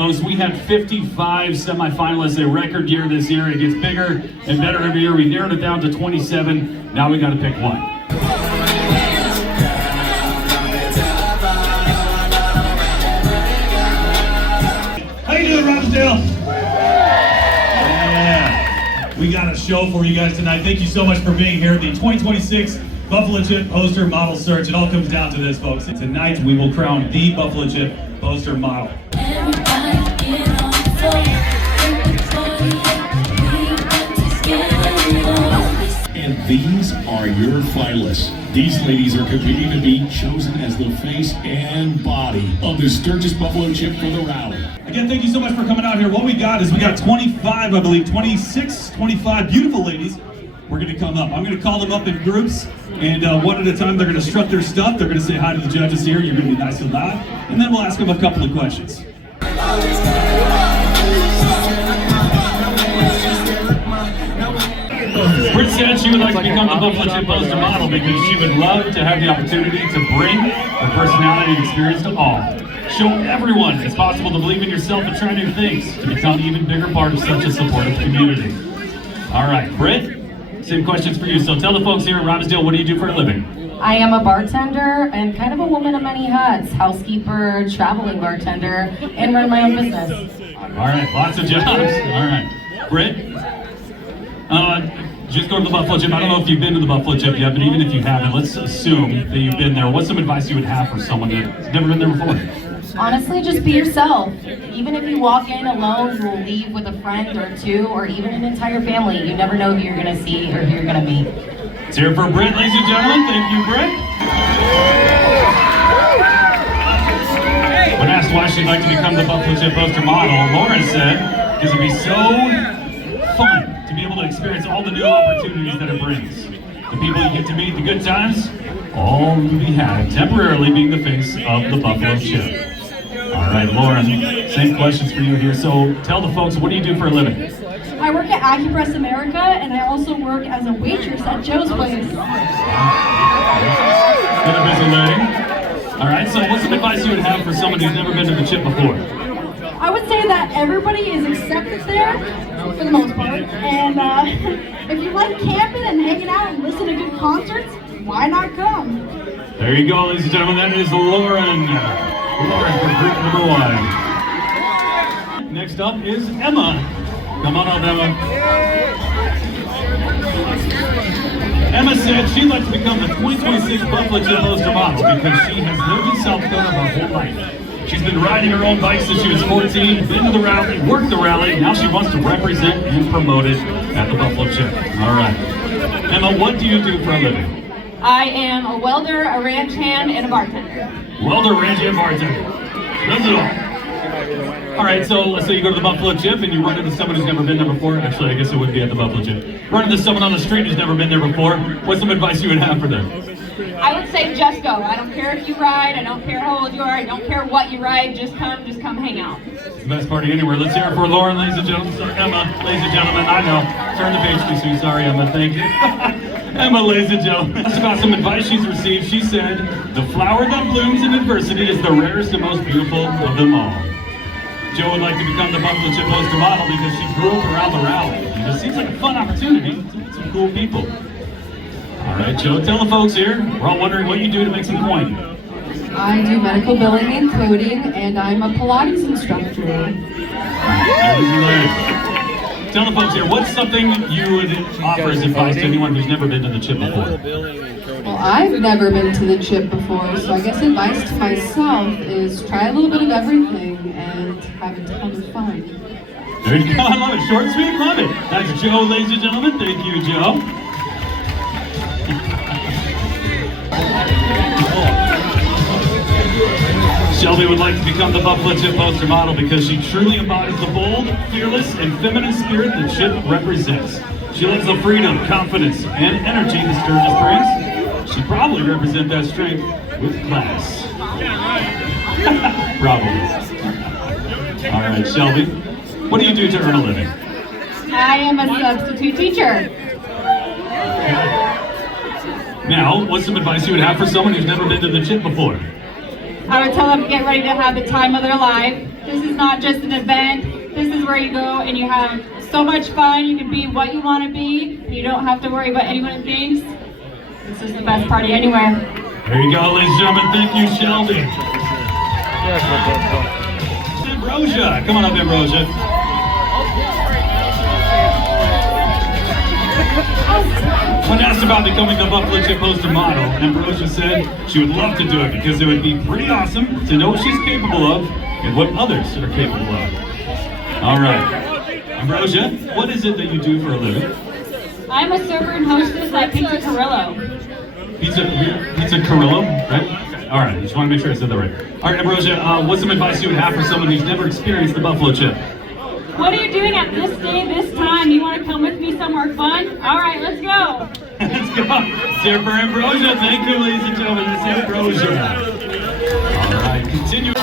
We had 55 semifinalists, a record year this year. It gets bigger and better every year. We narrowed it down to 27. Now we got to pick one. How you doing, Robbinsdale? Yeah. We got a show for you guys tonight. Thank you so much for being here. The 2026 Buffalo Chip Poster Model Search. It all comes down to this, folks. Tonight we will crown the Buffalo Chip Poster Model. And these are your finalists. These ladies are competing to be chosen as the face and body of the Sturgis Buffalo Chip for the rally. Again, thank you so much for coming out here. What we got is we got 25, I believe, 26, 25 beautiful ladies. We're going to come up. I'm going to call them up in groups, and one at a time they're going to strut their stuff. They're going to say hi to the judges here. You're going to be nice and loud, and then we'll ask them a couple of questions. Britt said she would like to become the Buffalo Chip Poster Model because she would love to have the opportunity to bring her personality and experience to all. Show everyone it's possible to believe in yourself and try new things to become an even bigger part of such a supportive community. All right, Britt, same questions for you. So tell the folks here at Robbinsdale, what do you do for a living? I am a bartender and kind of a woman of many hats. Housekeeper, traveling bartender, and run my own business. All right, lots of jobs. All right. Britt? Just go to the Buffalo Chip. I don't know if you've been to the Buffalo Chip yet, but even if you haven't, let's assume that you've been there. What's some advice you would have for someone that's never been there before? Honestly, just be yourself. Even if you walk in alone, you will leave with a friend or two, or even an entire family. You never know who you're going to see or who you're going to meet. Let's hear it for Britt, ladies and gentlemen. Thank you, Britt. When asked why she'd like to become the Buffalo Chip Poster Model, Lauren said, because it'd be so fun to be able to experience all the new opportunities that it brings. The people you get to meet, the good times, all to be had, temporarily being the face of the Buffalo Chip. All right, Lauren, same questions for you here. So tell the folks, what do you do for a living? I work at AccuPress America, and I also work as a waitress at Joe's Place. Been a busy lady. All right, so what's some advice you would have for someone who's never been to the Chip before? I would say that everybody is accepted there, for the most part, and if you like camping and hanging out and listening to good concerts, why not come? There you go, ladies and gentlemen, that is Lauren. Lauren for group number one. Next up is Emma. Come on up, Emma. Emma said she'd like to become the 2026 Buffalo Chip Poster Model because she has lived in South Dakota her whole life. She's been riding her own bike since she was 14, been to the rally, worked the rally, now she wants to represent and promote it at the Buffalo Chip. All right. Emma, what do you do for a living? I am a welder, a ranch hand, and a bartender. Welder, ranch hand, bartender. Does it all. All right, so let's say you go to the Buffalo Chip and you run into someone who's never been there before. Actually, I guess it would be at the Buffalo Chip. Run into someone on the street who's never been there before. What's some advice you would have for them? I would say just go. I don't care if you ride, I don't care how old you are, I don't care what you ride, just come hang out. It's the best party anywhere. Let's hear it for Lauren, ladies and gentlemen. Sorry, Emma, ladies and gentlemen, I know. Turn the page too soon. Sorry, Emma, thank you. Emma, ladies and gentlemen. That's about some advice she's received. She said, the flower that blooms in adversity is the rarest and most beautiful of them all. Joe would like to become the Buffalo Chip Poster Model because she grew up around the rally. And it seems like a fun opportunity to meet some cool people. All right, Joe, tell the folks here, we're all wondering what you do to make some coin. I do medical billing and coding, and I'm a Pilates instructor. Tell the folks here, what's something you would offer as advice to anyone who's never been to the Chip before? Well, I've never been to the Chip before, so I guess advice to myself is try a little bit of everything and have a ton of fun. There you go, I love it. Short, sweet, love it. That's Joe, ladies and gentlemen. Thank you, Joe. Shelby would like to become the Buffalo Chip Poster Model because she truly embodies the bold, fearless, and feminine spirit the Chip represents. She loves the freedom, confidence, and energy the Sturgis brings. She probably represents that strength with class. Probably. All right, Shelby, what do you do to earn a living? I am a substitute teacher. Now, what's some advice you would have for someone who's never been to the Chip before? I would tell them to get ready to have the time of their life. This is not just an event. This is where you go and you have so much fun. You can be what you want to be. You don't have to worry about anyone thinks. This is the best party anywhere. There you go, ladies and gentlemen. Thank you, Shelby. Ambrosia. Come on up, Ambrosia. When asked about becoming the Buffalo Chip poster model, Ambrosia said she would love to do it because it would be pretty awesome to know what she's capable of and what others are capable of. All right. Ambrosia, what is it that you do for a living? I'm a server and hostess at Pizza Carrillo. Pizza Carrillo, right? All right, just want to make sure I said that right. All right, Ambrosia, what's some advice you would have for someone who's never experienced the Buffalo Chip? What are you doing at this day, this time? You want to come with me somewhere fun? All right, let's go. Let's go. Sarah for Ambrosia. Thank you, ladies and gentlemen. This is Ambrosia. All right, continue. The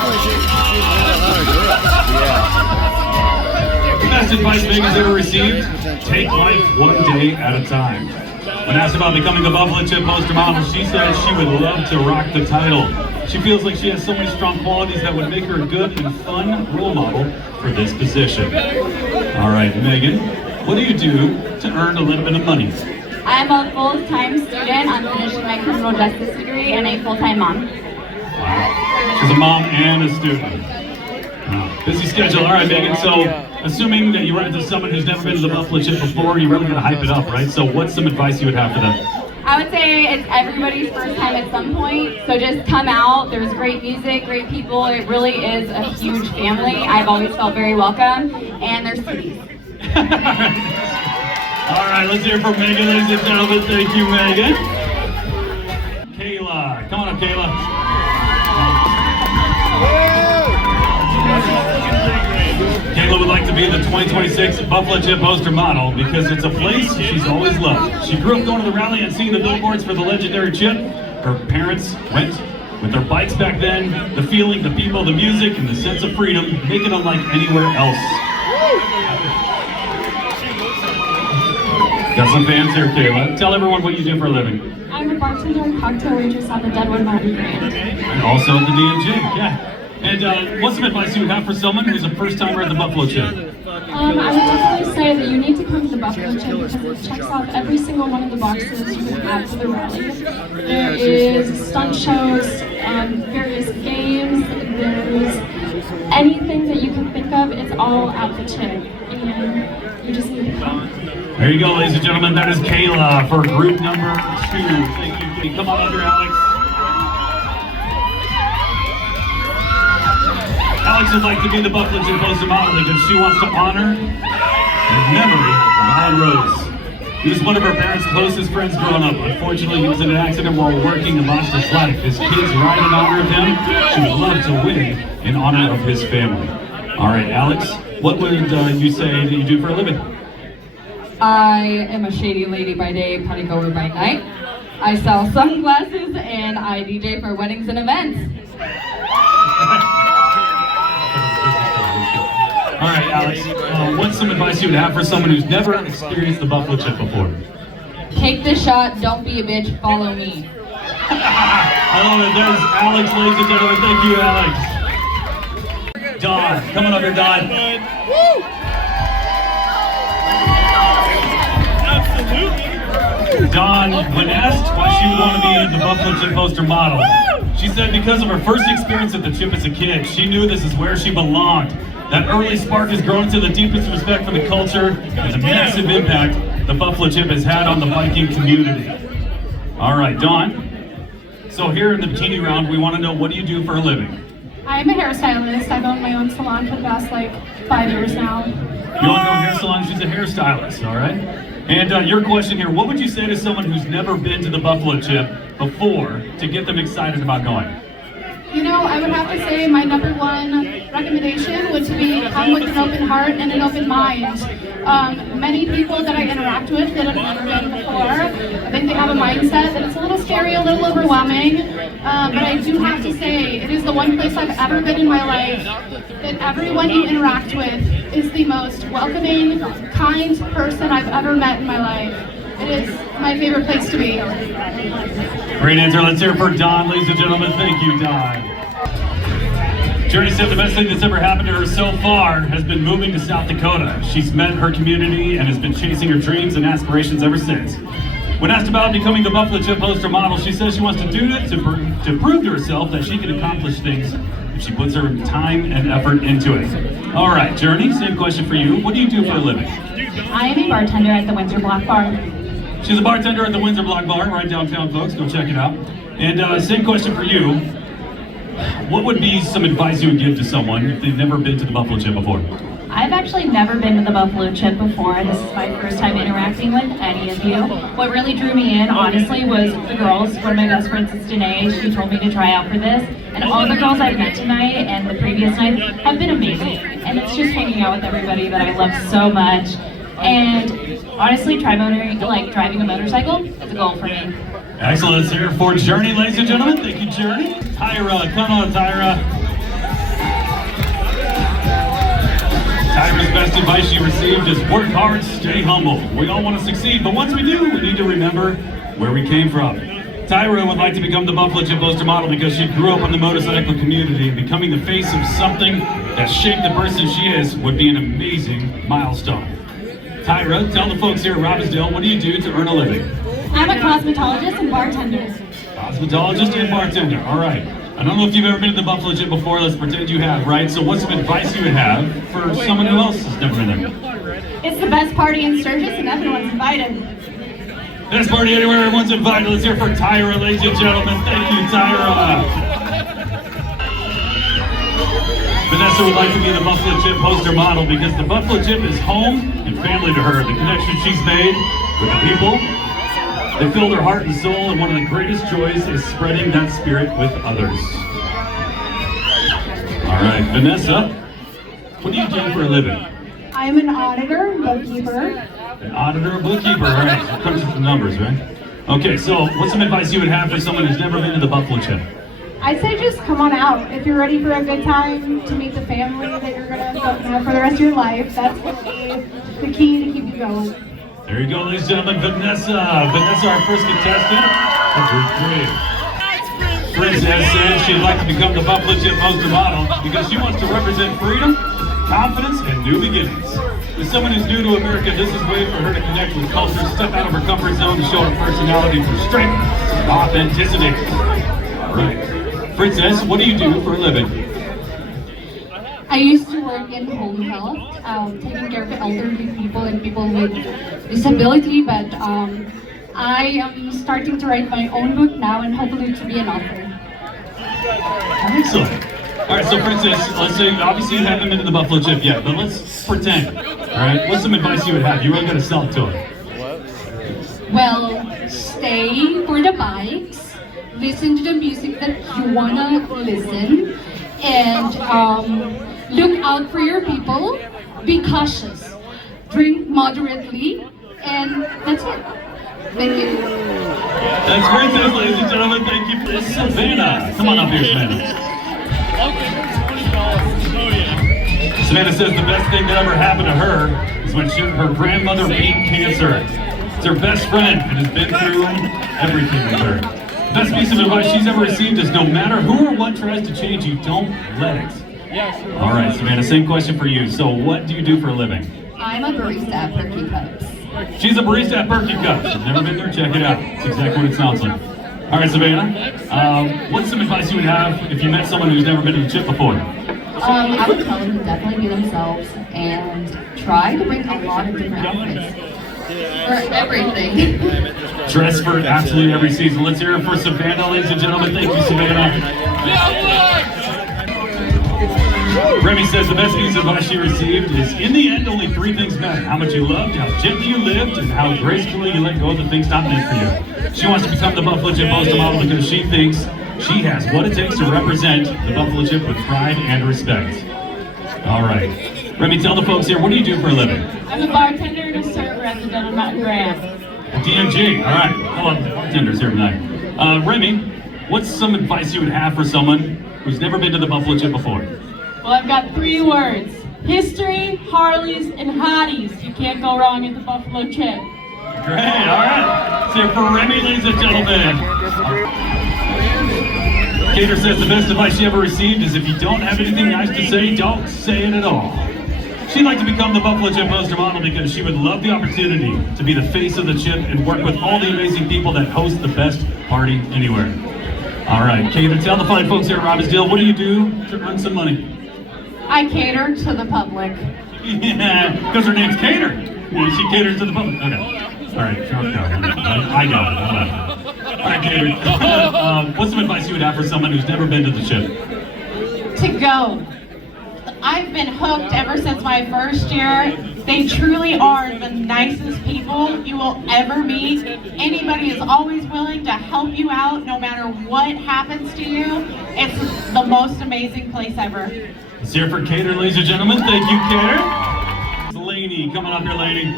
best advice Megan's ever received: take life one day at a time. When asked about becoming the Buffalo Chip poster model, she said she would love to rock the title. She feels like she has so many strong qualities that would make her a good and fun role model for this position. All right, Megan, what do you do to earn a little bit of money? I'm a full-time student. I'm finishing my criminal justice degree and a full-time mom. Wow. She's a mom and a student. Wow. Busy schedule. All right, Megan, so assuming that you run into someone who's never been to the Buffalo Chip before, you're really going to hype it up, right? So what's some advice you would have for them? I would say it's everybody's first time at some point, so just come out. There's great music, great people. It really is a huge family. I've always felt very welcome, and there's cities. All right, let's hear it from Megan, ladies and gentlemen. Thank you, Megan. Kayla, come on up, Kayla. Kayla would like to be the 2026 Buffalo Chip poster model because it's a place she's always loved. She grew up going to the rally and seeing the billboards for the legendary Chip. Her parents went with their bikes back then. The feeling, the people, the music, and the sense of freedom make it unlike anywhere else. Got some fans here, Kayla. Tell everyone what you do for a living. I'm a bartender and cocktail waitress at the Deadwood Mountain Grand. And also at the DMJ, yeah. And what's some advice you would have for someone who's a first-timer at the Buffalo Chip? I would definitely say that you need to come to the Buffalo Chip because it checks off every single one of the boxes you can add to the rally. There is stunt shows, various games, there's anything that you can think of, it's all at the Chip, and you just need to come. There you go, ladies and gentlemen, that is Kayla for group number 2. Thank you. Come on up here, Alex. Alex would like to be the Buffalo Chip poster model because she wants to honor the memory of Ron Rose. He was one of her parents' closest friends growing up. Unfortunately, he was in an accident while working and lost his life. His kids ride in honor of him. She would love to win in honor of his family. All right, Alex, what would you say that you do for a living? I am a shady lady by day, party goer by night. I sell sunglasses and I DJ for weddings and events. All right, Alex, what's some advice you would have for someone who's never experienced the Buffalo Chip before? Take the shot, don't be a bitch, follow me. I love it. There's Alex, ladies and gentlemen. Thank you, Alex. Dawn, come on up here, Dawn. Dawn, when asked why she would want to be the Buffalo Chip poster model, she said because of her first experience at the Chip as a kid, she knew this is where she belonged. That early spark has grown into the deepest respect for the culture and the massive impact the Buffalo Chip has had on the biking community. All right, Dawn. So here in the bikini round, we want to know, what do you do for a living? I'm a hairstylist. I've owned my own salon for the past 5 years now. You own your own hair salon? She's a hairstylist, all right? And your question here, what would you say to someone who's never been to the Buffalo Chip before to get them excited about going? You know, I would have to say my number one recommendation would be come with an open heart and an open mind. Many people that I interact with that have never been before, I think they have a mindset that it's a little scary, a little overwhelming, but I do have to say it is the one place I've ever been in my life that everyone you interact with is the most welcoming, kind person I've ever met in my life. It is my favorite place to be. Great answer. Let's hear it for Dawn, ladies and gentlemen. Thank you, Dawn. Journey said the best thing that's ever happened to her so far has been moving to South Dakota. She's met her community and has been chasing her dreams and aspirations ever since. When asked about becoming the Buffalo Chip poster model, she says she wants to do it to prove to herself that she can accomplish things if she puts her time and effort into it. All right, Journey, same question for you. What do you do for a living? I am a bartender at the Windsor Block Bar. She's a bartender at the Windsor Block Bar, right downtown, folks. Go check it out. And same question for you. What would be some advice you would give to someone if they've never been to the Buffalo Chip before? I've actually never been to the Buffalo Chip before. This is my first time interacting with any of you. What really drew me in, honestly, was the girls. One of my best friends is Danae. She told me to try out for this. And all the girls I've met tonight and the previous night have been amazing. And it's just hanging out with everybody that I love so much. And honestly, driving a motorcycle is a goal for me. Excellent. Let's hear it for Journey, ladies and gentlemen. Thank you, Journey. Tyra, come on, Tyra. Tyra's best advice she received is work hard, stay humble. We all want to succeed, but once we do, we need to remember where we came from. Tyra would like to become the Buffalo Chip poster model because she grew up in the motorcycle community, and becoming the face of something that shaped the person she is would be an amazing milestone. Tyra, tell the folks here at Robbinsdale, what do you do to earn a living? I'm a cosmetologist and bartender. Cosmetologist and bartender, all right. I don't know if you've ever been to the Buffalo Chip before, let's pretend you have, right? So what's some advice you would have for someone who else has never been there? It's the best party in Sturgis and everyone's invited. Best party anywhere, everyone's invited. Let's hear it for Tyra, ladies and gentlemen. Thank you, Tyra. Vanessa would like to be the Buffalo Chip poster model because the Buffalo Chip is home and family to her. The connection she's made with the people, they fill their heart and soul, and one of the greatest joys is spreading that spirit with others. All right, Vanessa, what do you do for a living? I'm an auditor, bookkeeper. An auditor, bookkeeper, all right, so it comes with the numbers, right? Okay, so what's some advice you would have for someone who's never been to the Buffalo Chip? I'd say just come on out. If you're ready for a good time, to meet the family that you're going to have for the rest of your life, that's going to be the key to keep you going. There you go, ladies and gentlemen, Vanessa. Vanessa, our first contestant. That's great. Princess says she'd like to become the Buffalo Chip poster model because she wants to represent freedom, confidence, and new beginnings. As someone who's new to America, this is a way for her to connect with culture, step out of her comfort zone, to show her personality through strength and authenticity. All right. Princess, what do you do for a living? I used to work in home health, taking care of elderly people and people with disability, but I am starting to write my own book now and hopefully to be an author. Excellent. All right, so Princess, let's say, obviously you haven't been to the Buffalo Chip yet, but let's pretend, all right? What's some advice you would have? You really got to sell it to her. Well, stay for the bikes, listen to the music that you wanna listen, and look out for your people, be cautious, drink moderately, and that's it. Thank you. That's Princess, ladies and gentlemen. Thank you for Savannah. Come on up here, Savannah. Savannah says the best thing that ever happened to her is when her grandmother beat cancer. It's her best friend and has been through everything with her. The best piece of advice she's ever received is no matter who or what tries to change you, don't let it. All right, Savannah, same question for you. So what do you do for a living? I'm a barista at Perky Cups. She's a barista at Perky Cups. If you've never been there, check it out. It's exactly what it sounds like. All right, Savannah, what's some advice you would have if you met someone who's never been to the Chip before? I would tell them to definitely be themselves and try to bring a lot of different outfits for everything. Dress for absolutely every season. Let's hear it for Savannah, ladies and gentlemen. Thank you, Savannah. Remy says the best piece of advice she received is, in the end, only three things matter: how much you loved, how gently you lived, and how gracefully you let go of the things not meant for you. She wants to become the Buffalo Chip poster model because she thinks she has what it takes to represent the Buffalo Chip with pride and respect. All right. Remy, tell the folks here, what do you do for a living? I'm a bartender and a server at the Dental Mountain Grand. DMG, all right. Hello, bartenders here tonight. Remy, what's some advice you would have for someone who's never been to the Buffalo Chip before? Well, I've got 3 words: history, Harleys, and hotties. You can't go wrong at the Buffalo Chip. Great, all right. Let's hear it for Remy, ladies and gentlemen. Kater says the best advice she ever received is if you don't have anything nice to say, don't say it at all. She'd like to become the Buffalo Chip poster model because she would love the opportunity to be the face of the chip and work with all the amazing people that host the best party anywhere. All right, Kater, tell the fine folks here at Robbinsdale, what do you do to earn some money? I cater to the public. Yeah, because her name's Kater. Yeah, she caters to the public. Okay. All right, I got it. All right, Kater. What's some advice you would have for someone who's never been to the chip? To go. I've been hooked ever since my first year. They truly are the nicest people you will ever meet. Anybody is always willing to help you out no matter what happens to you. It's the most amazing place ever. Let's hear it for Kater, ladies and gentlemen. Thank you, Kater. It's Lainey. Come on up here, Lainey.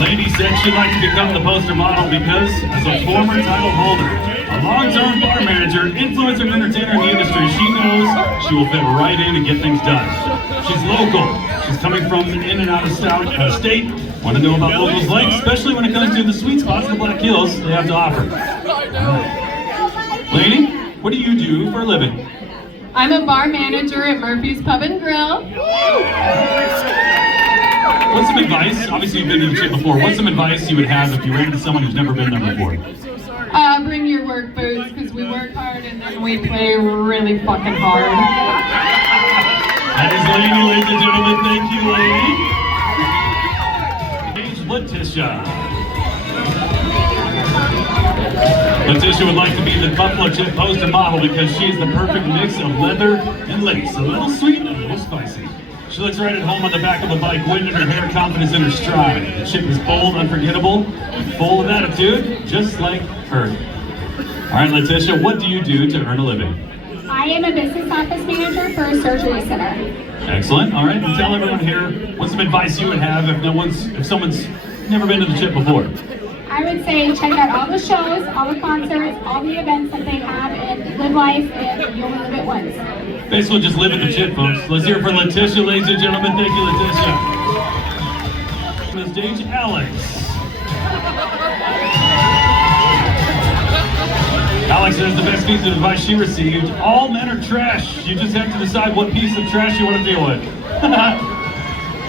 Lainey said she'd like to become the poster model because, as a former title holder, a long-term bar manager, influencer, and entertainer in the industry, she knows she will fit right in and get things done. She's local. She's coming from in and out of state. Want to know about locals like, especially when it comes to the sweet spots the Black Hills they have to offer. Lainey, what do you do for a living? I'm a bar manager at Murphy's Pub and Grill. What's some advice? Obviously you've been to the chip before. What's some advice you would have if you ran into someone who's never been there before? Bring your work boots because we work hard and then we play really fucking hard. That is Lainey, ladies and gentlemen. Thank you, Lainey. Paige Letitia. Letitia would like to be the Buffalo Chip poster model because she is the perfect mix of leather and lace. A little sweet and a little spicy. She looks right at home on the back of the bike, wind in her hair, confidence in her stride. The chip is bold, unforgettable, and full of attitude, just like her. All right, Letitia, what do you do to earn a living? I am a business office manager for a surgery center. Excellent. All right, and tell everyone here what's some advice you would have if someone's never been to the chip before. I would say check out all the shows, all the concerts, all the events that they have, and live life, and you only live it once. Basically, just live at the chip, folks. Let's hear it for Letitia, ladies and gentlemen. Thank you, Letitia. On the stage, Alex. Alex says the best piece of advice she received: all men are trash. You just have to decide what piece of trash you want to deal with.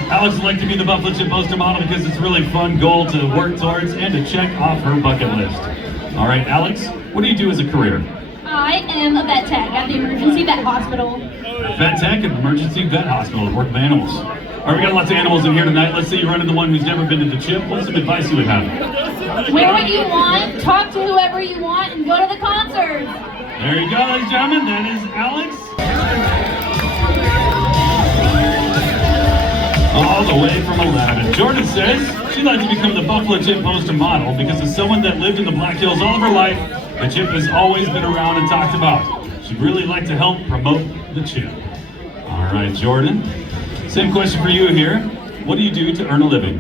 Alex would like to be the Buffalo Chip poster model because it's a really fun goal to work towards and to check off her bucket list. All right, Alex, what do you do as a career? I am a vet tech at the emergency vet hospital. Vet tech at emergency vet hospital, work with animals. All right, we got lots of animals in here tonight. Let's say you run into one who's never been to the chip. What's some advice you would have? Wear what you want, talk to whoever you want, and go to the concert. There you go, ladies and gentlemen. That is Alex. All the way from 11. Jordan says she'd like to become the Buffalo Chip poster model because as someone that lived in the Black Hills all of her life, the chip has always been around and talked about. She'd really like to help promote the chip. All right, Jordan. Same question for you here. What do you do to earn a living?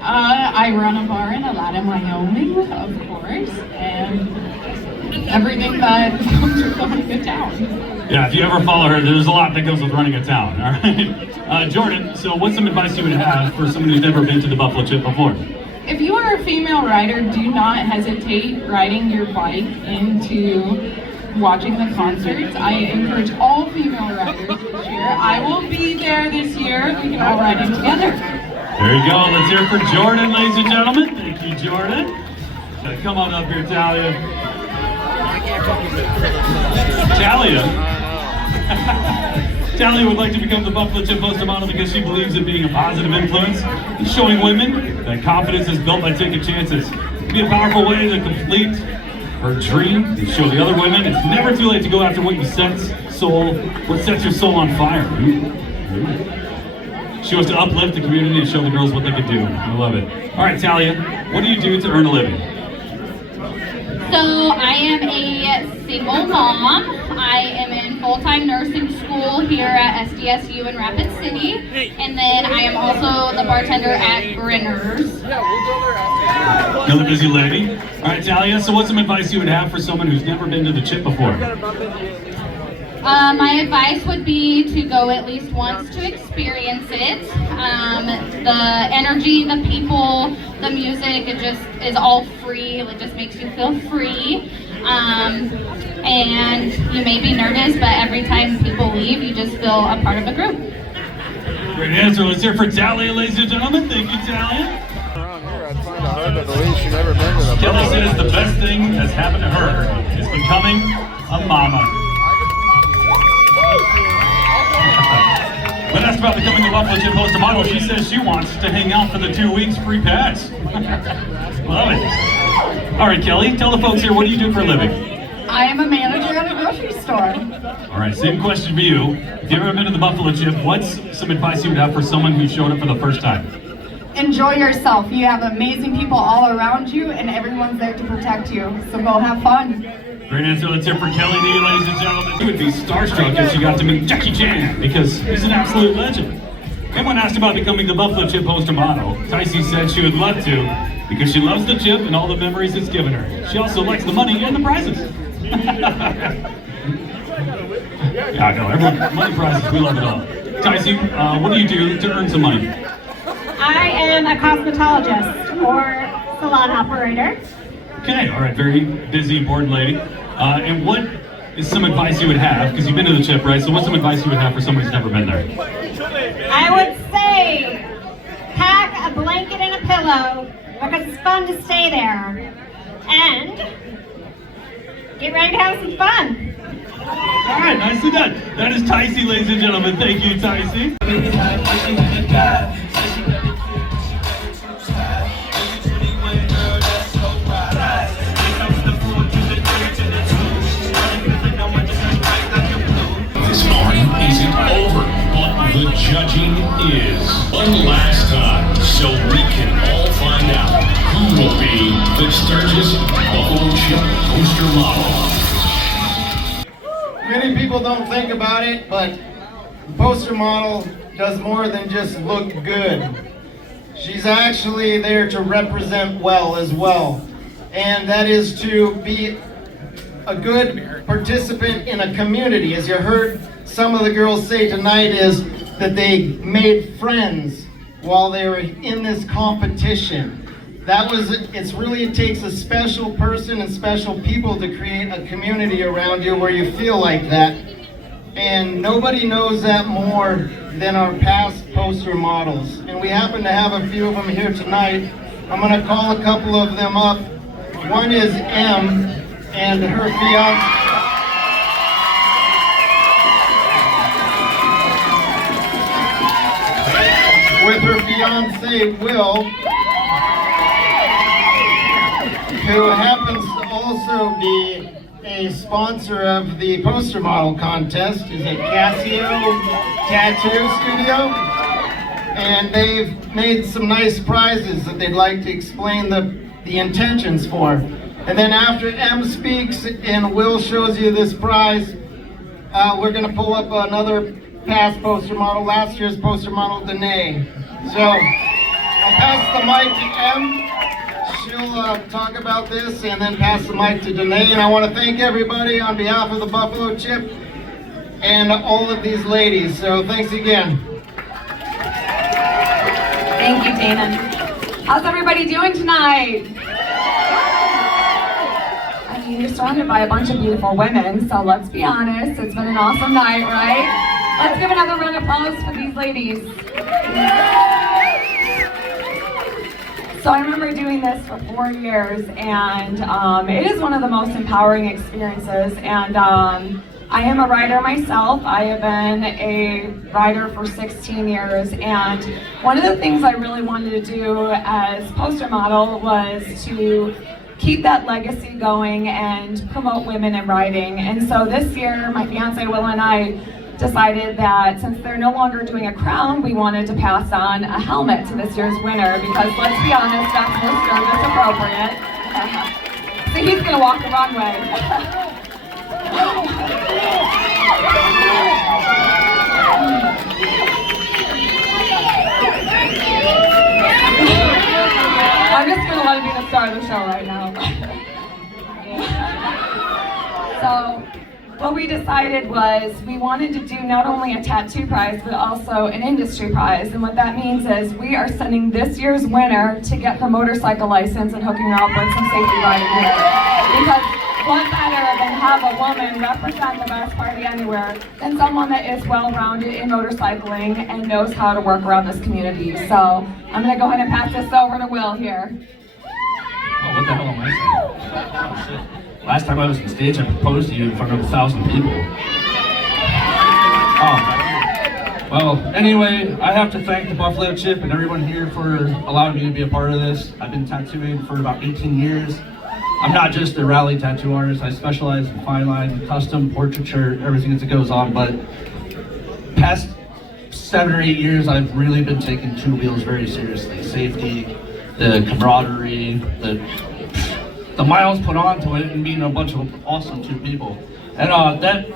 I run a bar in Atlanta, Wyoming, of course, and everything that comes with running a town. Yeah, if you ever follow her, there's a lot that goes with running a town, all right? Jordan, so what's some advice you would have for someone who's never been to the Buffalo Chip before? If you are a female rider, do not hesitate riding your bike into watching the concerts. I encourage all female riders this year. I will be there this year. We can all ride in together. There you go. Let's hear it for Jordan, ladies and gentlemen. Thank you, Jordan. Come on up here, Talia. Talia would like to become the Buffalo Chip poster model because she believes in being a positive influence and showing women that confidence is built by taking chances. It'd be a powerful way to complete her dream and show the other women it's never too late to go after what sets your soul on fire. She wants to uplift the community and show the girls what they can do. I love it. All right, Talia, what do you do to earn a living? So I am a single mom. I am in full-time nursing school here at SDSU in Rapid City. And then I am also the bartender at Brenner's. Another busy lady. All right, Talia, so what's some advice you would have for someone who's never been to the chip before? My advice would be to go at least once to experience it. The energy, the people, the music, it just is all free. It just makes you feel free. And you may be nervous, but every time people leave, you just feel a part of a group. Great answer. Let's hear for Talia, ladies and gentlemen. Thank you, Talia. Around here, I'd find it hard to believe she never been to the Kelly Buffalo. says the best thing that's happened to her is becoming a mama. When asked about becoming a Buffalo Chip poster model, she says she wants to hang out for the 2 weeks free pass. Love it. All right, Kelly, tell the folks here, what do you do for a living? I am a manager at a grocery store. All right, same question for you. If you've ever been to the Buffalo Chip, what's some advice you would have for someone who showed up for the first time? Enjoy yourself. You have amazing people all around you, and everyone's there to protect you. So go have fun. Great answer. Let's hear for Kelly D, ladies and gentlemen. You would be starstruck if she got to meet Jackie Chan, because he's an absolute legend. And when asked about becoming the Buffalo Chip poster model, Tycee said she would love to, because she loves the chip and all the memories it's given her. She also likes the money and the prizes. Yeah, I know, everyone, money prizes, we love it all. Tycee, what do you do to earn some money? I am a cosmetologist or salon operator. Okay, all right, very busy, bored lady. And what is some advice you would have, because you've been to the chip, right? So what's some advice you would have for somebody who's never been there? I would say pack a blanket and a pillow because it's fun to stay there. And get ready to have some fun. All right, nicely done. That is Tycee, ladies and gentlemen. Thank you, Tycee. This party isn't over, but the judging is. One last time, so we can all find out who will be the Sturgis Buffalo Chip poster model. Many people don't think about it, but the poster model does more than just look good. She's actually there to represent well as well. And that is to be a good participant in a community. As you heard some of the girls say tonight, is that they made friends while they were in this competition. It takes a special person and special people to create a community around you where you feel like that. And nobody knows that more than our past poster models. And we happen to have a few of them here tonight. I'm gonna call a couple of them up. One is M and her fiance. With her fiance, Will, who happens to also be a sponsor of the poster model contest, is at Casio Tattoo Studio. And they've made some nice prizes that they'd like to explain the intentions for. And then after M speaks and Will shows you this prize, we're gonna pull up another past poster model, last year's poster model, Danae. So I'll pass the mic to M. She'll talk about this and then pass the mic to Danae. And I want to thank everybody on behalf of the Buffalo Chip and all of these ladies. So thanks again. Thank you, Dana. How's everybody doing tonight? I mean, you're surrounded by a bunch of beautiful women, so let's be honest, it's been an awesome night, right? Let's give another round of applause for these ladies. So I remember doing this for 4 years, and it is one of the most empowering experiences. And I am a rider myself. I have been a rider for 16 years, and one of the things I really wanted to do as poster model was to keep that legacy going and promote women in riding. And so this year, my fiance Will and I decided that since they're no longer doing a crown, we wanted to pass on a helmet to this year's winner, because let's be honest, that's more Sturgis appropriate. So he's gonna walk the wrong way. I'm just gonna let him be the star of the show right now. So what we decided decided was we wanted to do not only a tattoo prize, but also an industry prize. And what that means is we are sending this year's winner to get her motorcycle license and hooking her up with some safety riding gear. Because what better than have a woman represent the best party anywhere than someone that is well-rounded in motorcycling and knows how to work around this community. So I'm gonna go ahead and pass this over to Will here. Oh, what the hell am I saying? Oh, shit. Last time I was on stage, I proposed to you in front of 1,000 people. Oh. Well, anyway, I have to thank the Buffalo Chip and everyone here for allowing me to be a part of this. I've been tattooing for about 18 years. I'm not just a rally tattoo artist. I specialize in fine line, custom, portraiture, everything that goes on. But past 7 or 8 years, I've really been taking two wheels very seriously. Safety, the camaraderie, the miles put onto it, and meeting a bunch of awesome two people. And that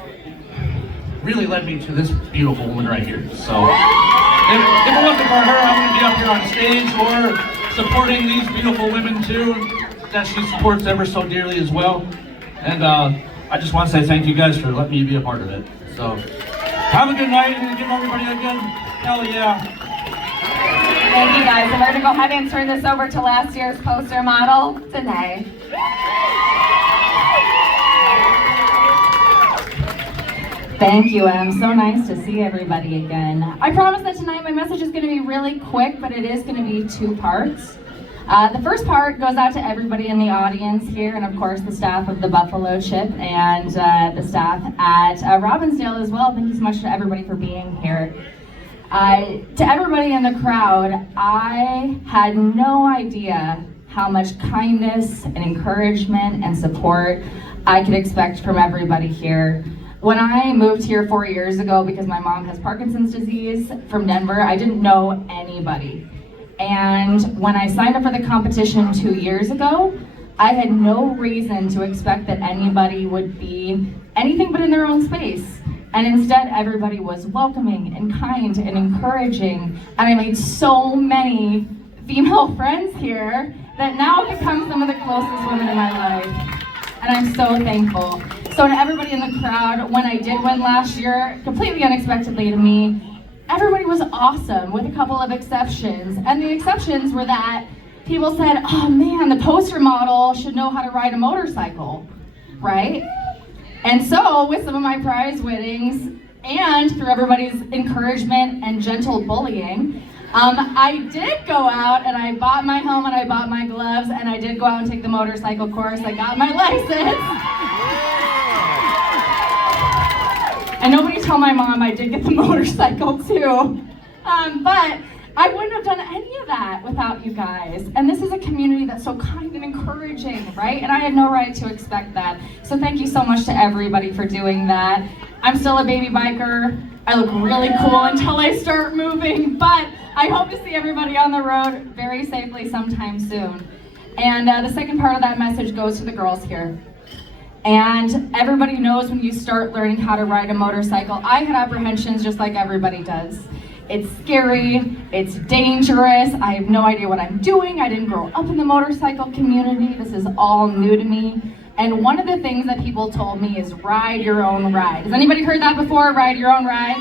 really led me to this beautiful woman right here. So if it wasn't for her, I wouldn't be up here on stage or supporting these beautiful women too, that she supports ever so dearly as well. And I just want to say thank you guys for letting me be a part of it. So have a good night and give everybody a good hell yeah. Thank you guys, and we're gonna go ahead and turn this over to last year's poster model, Danae. Thank you, and so nice to see everybody again. I promise that tonight my message is gonna be really quick, but it is gonna be 2 parts. The first part goes out to everybody in the audience here, and of course the staff of the Buffalo Chip and the staff at Robbinsdale as well. Thank you so much to everybody for being here. To everybody in the crowd, I had no idea how much kindness and encouragement and support I could expect from everybody here. When I moved here 4 years ago because my mom has Parkinson's disease from Denver, I didn't know anybody. And when I signed up for the competition 2 years ago, I had no reason to expect that anybody would be anything but in their own space. And instead, everybody was welcoming and kind and encouraging. And I made so many female friends here that now have become some of the closest women in my life. And I'm so thankful. So to everybody in the crowd, when I did win last year, completely unexpectedly to me, everybody was awesome with a couple of exceptions. And the exceptions were that people said, oh man, the poster model should know how to ride a motorcycle, right? And so, with some of my prize winnings, and through everybody's encouragement and gentle bullying, I did go out and I bought my helmet, I bought my gloves, and I did go out and take the motorcycle course. I got my license. And nobody told my mom I did get the motorcycle too. But I wouldn't have done any of that without you guys. And this is a community that's so kind and encouraging, right? And I had no right to expect that. So thank you so much to everybody for doing that. I'm still a baby biker. I look really cool until I start moving, but I hope to see everybody on the road very safely sometime soon. And the second part of that message goes to the girls here. And everybody knows when you start learning how to ride a motorcycle, I had apprehensions just like everybody does. It's scary, it's dangerous, I have no idea what I'm doing, I didn't grow up in the motorcycle community, this is all new to me. And one of the things that people told me is ride your own ride. Has anybody heard that before, ride your own ride?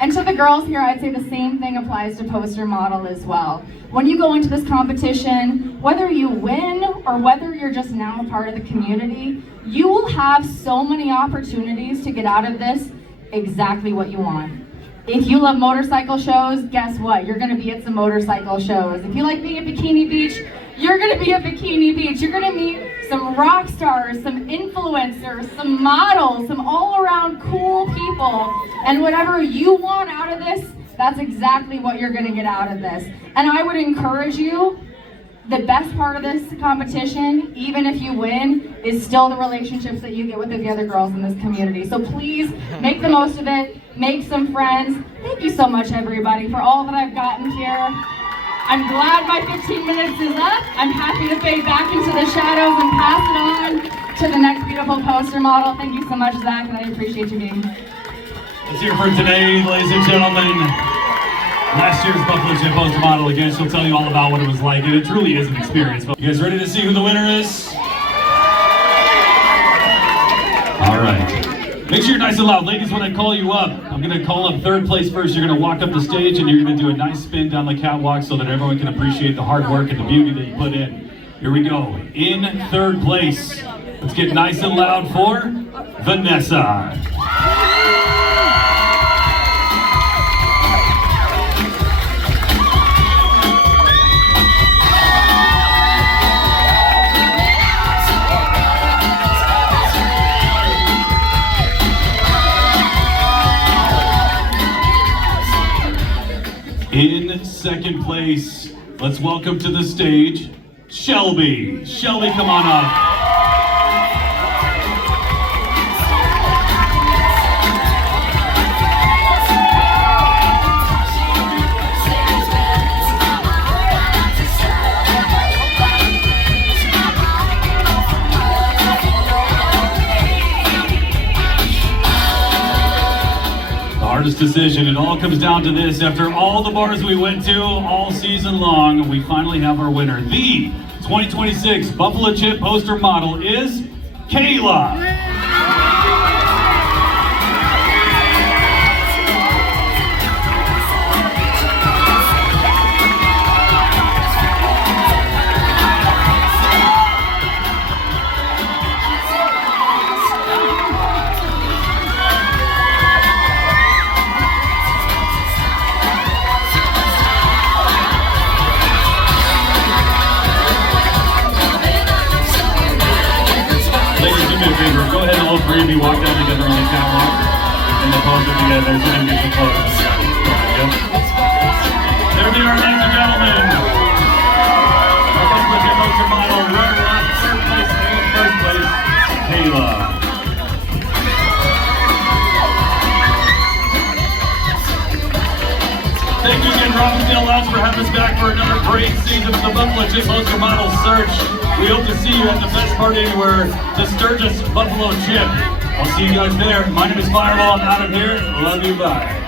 And to the girls here, I'd say the same thing applies to poster model as well. When you go into this competition, whether you win or whether you're just now a part of the community, you will have so many opportunities to get out of this exactly what you want. If you love motorcycle shows, guess what? You're gonna be at some motorcycle shows. If you like being at Bikini Beach, you're gonna be at Bikini Beach. You're gonna meet some rock stars, some influencers, some models, some all around cool people. And whatever you want out of this, that's exactly what you're gonna get out of this. And I would encourage you, the best part of this competition, even if you win, is still the relationships that you get with the other girls in this community. So please make the most of it, make some friends. Thank you so much, everybody, for all that I've gotten here. I'm glad my 15 minutes is up. I'm happy to fade back into the shadows and pass it on to the next beautiful poster model. Thank you so much, Zach, and I appreciate you being here. Let's hear for today, ladies and gentlemen. Last year's Buffalo Chip poster model again. She'll tell you all about what it was like, and it truly is an experience. You guys ready to see who the winner is? All right. Make sure you're nice and loud. Ladies, when I call you up, I'm going to call up third place first. You're going to walk up the stage and you're going to do a nice spin down the catwalk so that everyone can appreciate the hard work and the beauty that you put in. Here we go. In third place, let's get nice and loud for Vanessa. In second place, let's welcome to the stage, Shelby. Shelby, come on up. Hardest decision. It all comes down to this. After all the bars we went to all season long, we finally have our winner. The 2026 Buffalo Chip poster model is Kayla. Go ahead and all three of you walk down together on the catwalk and then pose it together so you can get some photos. There they are, ladies and gentlemen. Our Buffalo Chip poster model, runner-up, third place and first place, Kayla. Thank you again, Robbinsdale Lounge, for having us back for another great season of the Buffalo Chip poster model search. We hope to see you at the best part anywhere, the Sturgis Buffalo Chip. I'll see you guys there. My name is Fireball. I'm out of here. Love you. Bye.